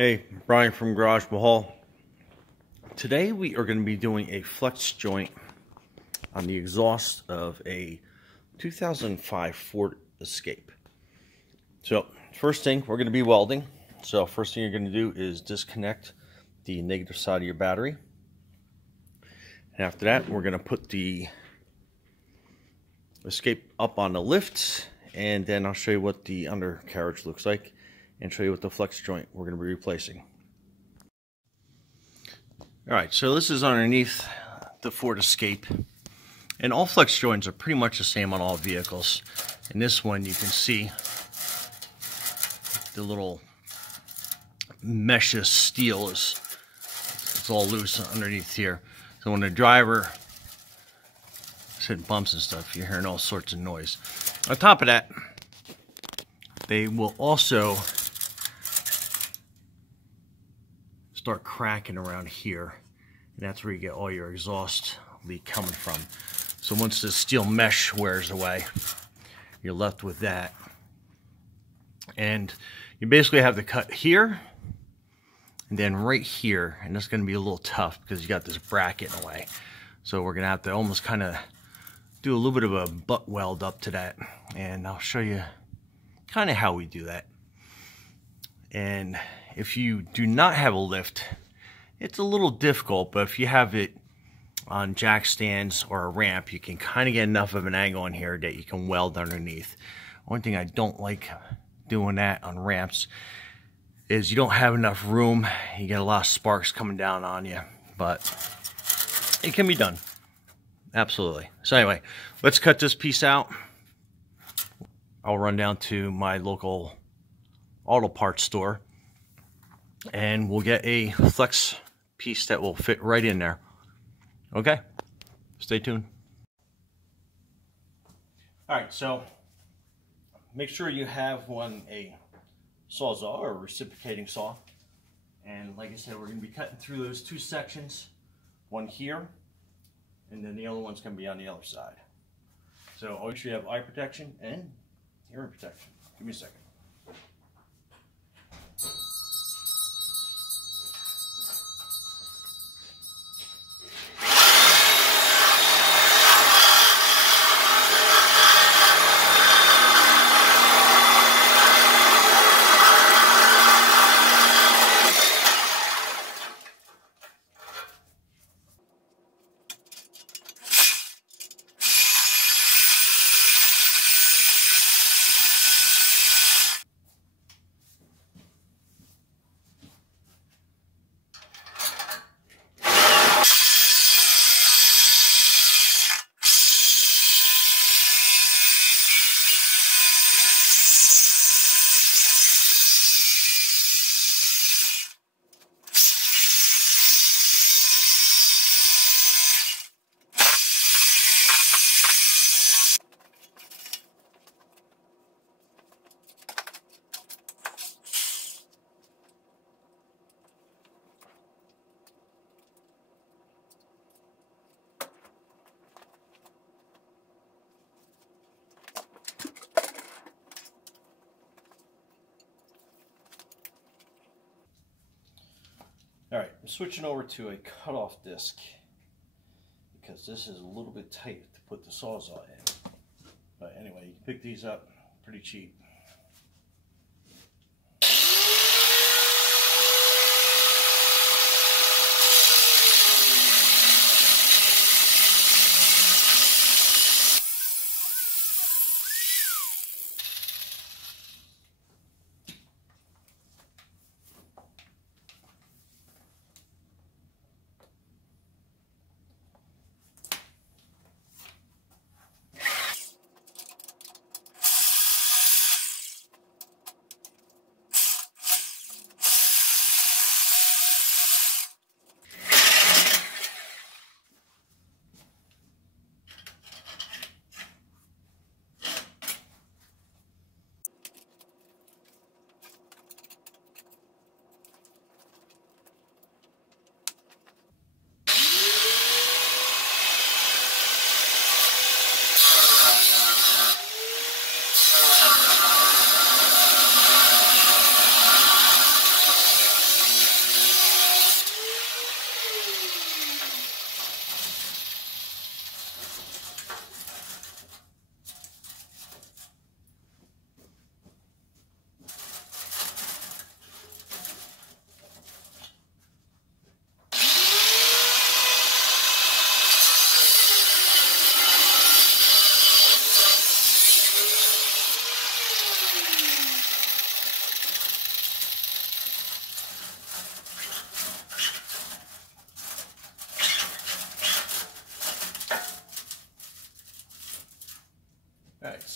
Hey, Brian from Garage Mahal. Today we are going to be doing a flex joint on the exhaust of a 2005 Ford Escape. So first thing, we're going to be welding. So first thing you're going to do is disconnect the negative side of your battery. And after that, we're going to put the Escape up on the lift, and then I'll show you what the undercarriage looks like and show you what the flex joint we're going to be replacing. Alright, so this is underneath the Ford Escape, and all flex joints are pretty much the same on all vehicles. In this one you can see the little mesh of steel it's all loose underneath here. So when the driver is hitting bumps and stuff, you're hearing all sorts of noise. On top of that, they will also start cracking around here, and that's where you get all your exhaust leak coming from. So once the steel mesh wears away, you're left with that, and you basically have to cut here and then right here, and that's going to be a little tough because you got this bracket in the way. So we're going to have to almost kind of do a little bit of a butt weld up to that, and I'll show you kind of how we do that. And if you do not have a lift, it's a little difficult, but if you have it on jack stands or a ramp, you can kind of get enough of an angle in here that you can weld underneath. One thing I don't like doing that on ramps is you don't have enough room. You get a lot of sparks coming down on you, but it can be done. Absolutely. So anyway, let's cut this piece out. I'll run down to my local auto parts store, and we'll get a flex piece that will fit right in there. Okay, stay tuned. Alright, so make sure you have a sawzall or a reciprocating saw. And like I said, we're going to be cutting through those two sections. One here, and then the other one's going to be on the other side. So always you have eye protection and hearing protection. Give me a second. Alright, I'm switching over to a cutoff disc because this is a little bit tight to put the sawzall in. But anyway, you can pick these up pretty cheap.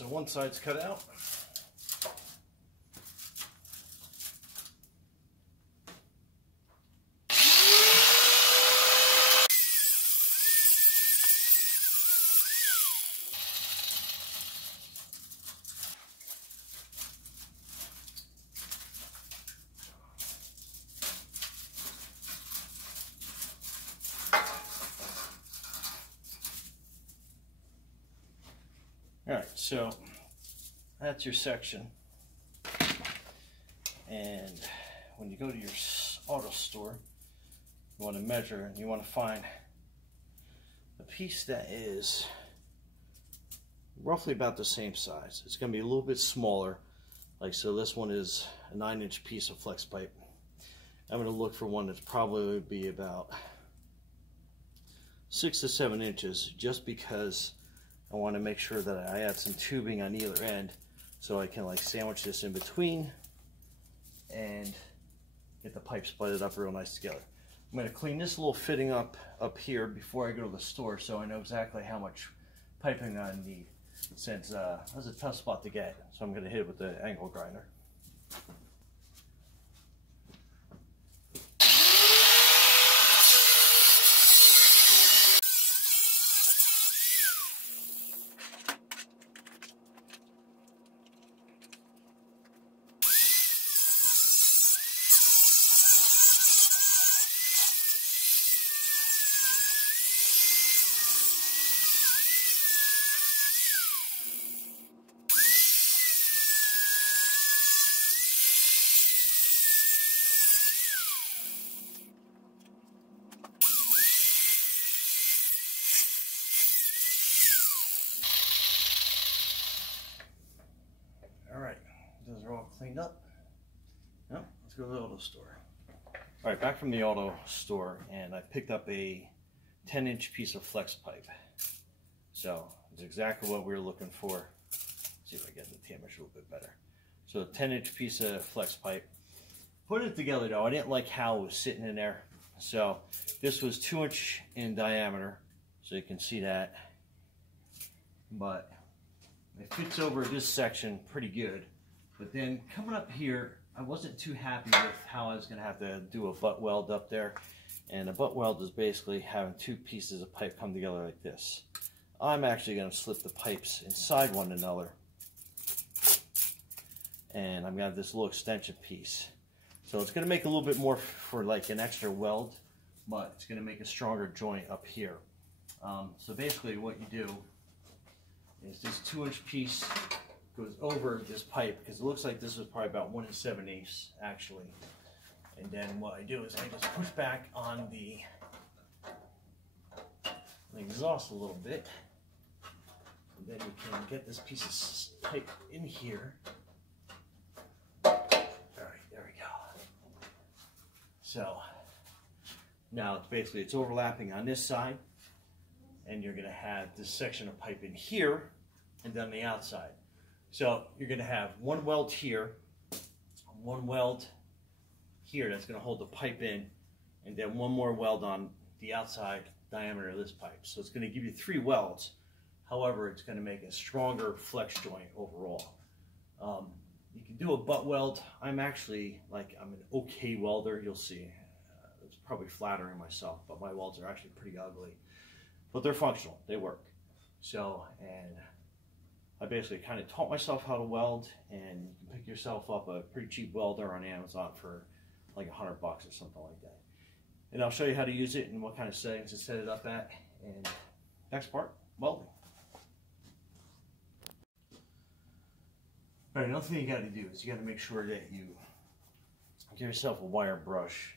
so one side's cut out. All right, so that's your section. And when you go to your auto store, you want to measure and you want to find a piece that is roughly about the same size. It's going to be a little bit smaller. Like so, this one is a 9-inch piece of flex pipe. I'm going to look for one that's probably be about 6 to 7 inches, just because I want to make sure that I add some tubing on either end so I can like sandwich this in between and get the pipe splatted up real nice together. I'm going to clean this little fitting up here before I go to the store so I know exactly how much piping I need, since that's a tough spot to get. So I'm going to hit it with the angle grinder. Those are all cleaned up. Now, let's go to the auto store. All right, back from the auto store, and I picked up a 10-inch piece of flex pipe. So it's exactly what we were looking for. Let's see if I get the image a little bit better. So a 10-inch piece of flex pipe. Put it together though, I didn't like how it was sitting in there. So this was 2-inch in diameter, so you can see that. But it fits over this section pretty good. But then coming up here, I wasn't too happy with how I was going to have to do a butt weld up there. And a butt weld is basically having two pieces of pipe come together like this. I'm actually going to slip the pipes inside one another. And I'm going to have this little extension piece. So it's going to make a little bit more for like an extra weld, but it's going to make a stronger joint up here. So basically what you do is this 2-inch piece goes over this pipe, because it looks like this was probably about 1 7/8 actually. And then what I do is I just push back on the exhaust a little bit, and then you can get this piece of pipe in here. All right, there we go. So now it's basically it's overlapping on this side, and you're going to have this section of pipe in here, and then the outside. So you're going to have one weld here, one weld here that's going to hold the pipe in, and then one more weld on the outside diameter of this pipe. So it's going to give you 3 welds. However, it's going to make a stronger flex joint overall. You can do a butt weld. I'm an okay welder. You'll see. It's probably flattering myself, but my welds are actually pretty ugly. But they're functional. They work. So, and I basically kind of taught myself how to weld, and you can pick yourself up a pretty cheap welder on Amazon for like $100 or something like that. And I'll show you how to use it and what kind of settings to set it up at. And next part, welding. All right, another thing you got to do is you got to make sure that you give yourself a wire brush.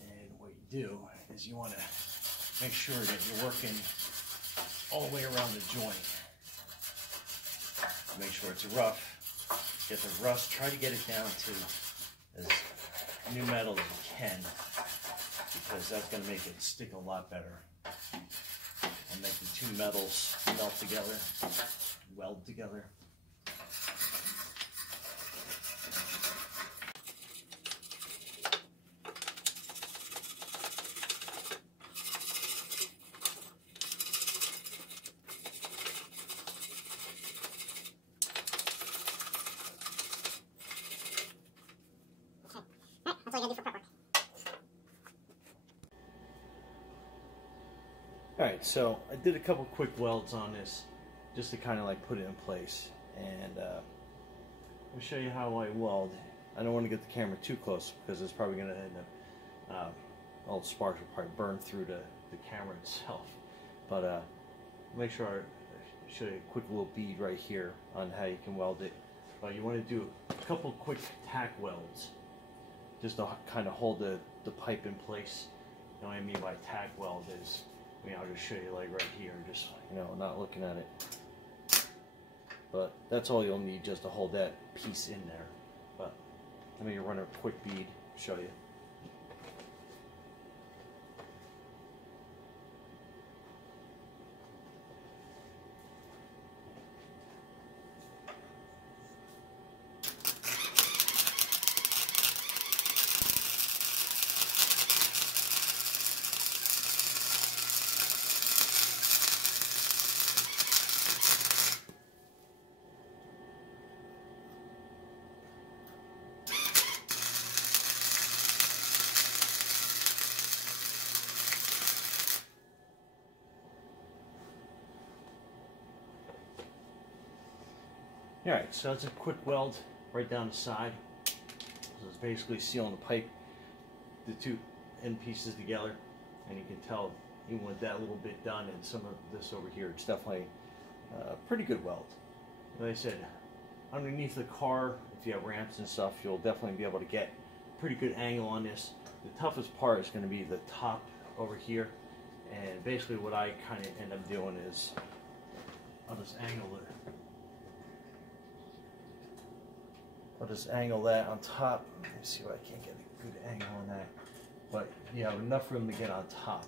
And what you do is you want to make sure that you're working all the way around the joint. Make sure it's rough. Get the rust. Try to get it down to as new metal as you can, because that's going to make it stick a lot better and make the two metals melt together, weld together. all you gotta do for prep work. Alright, so I did a couple quick welds on this just to kind of like put it in place, and I'll show you how I weld. I don't want to get the camera too close because it's probably going to end up, all the sparks will probably burn through the camera itself, but make sure I show you a quick little bead right here on how you can weld it. You want to do a couple quick tack welds just to kind of hold the pipe in place. You know what I mean by tack weld is, I mean, I'll just show you like right here, just, you know, not looking at it. But that's all you'll need just to hold that piece in there. But let me run a quick bead, show you. Alright, so that's a quick weld right down the side. So it's basically sealing the pipe, the two end pieces together, and you can tell even with that little bit done and some of this over here, it's definitely a pretty good weld. Like I said, underneath the car, if you have ramps and stuff, you'll definitely be able to get a pretty good angle on this. The toughest part is going to be the top over here, and basically what I kind of end up doing is I'll just angle it. I'll just angle that on top. Let me see if I can get a good angle on that. But you have enough room to get on top.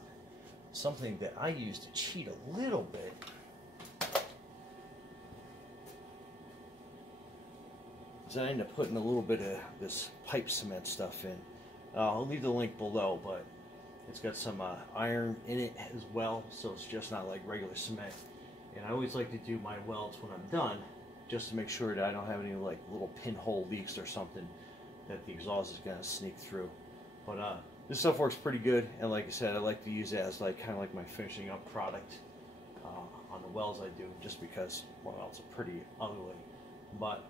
Something that I use to cheat a little bit is I end up putting a little bit of this pipe cement stuff in. I'll leave the link below, but it's got some iron in it as well, so it's just not like regular cement. And I always like to do my welds when I'm done, just to make sure that I don't have any like little pinhole leaks or something that the exhaust is going to sneak through. But this stuff works pretty good, and like I said, I like to use it as like kind of like my finishing up product on the welds I do, just because welds are pretty ugly. But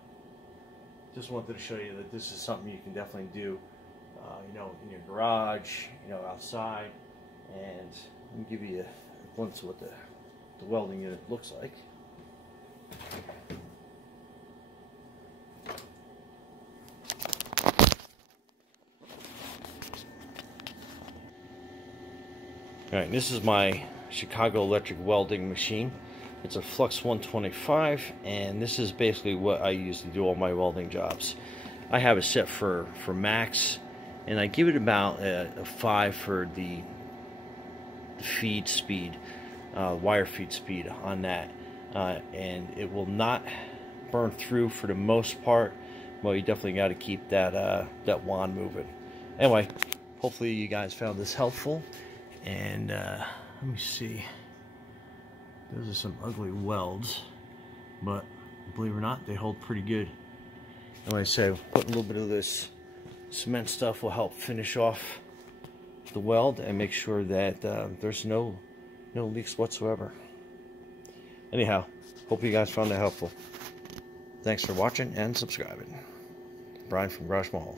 just wanted to show you that this is something you can definitely do, you know, in your garage, you know, outside, and let me give you a glimpse of what the welding unit looks like. Alright, this is my Chicago electric welding machine. It's a Flux 125, and this is basically what I use to do all my welding jobs. I have it set for max, and I give it about a 5 for the feed speed, wire feed speed on that, and it will not burn through for the most part. Well, you definitely got to keep that wand moving. Anyway, hopefully you guys found this helpful. And let me see, those are some ugly welds, but believe it or not, they hold pretty good. And like I said, putting a little bit of this cement stuff will help finish off the weld and make sure that there's no leaks whatsoever. Anyhow, hope you guys found that helpful. Thanks for watching and subscribing. Brian from Garage Mahal.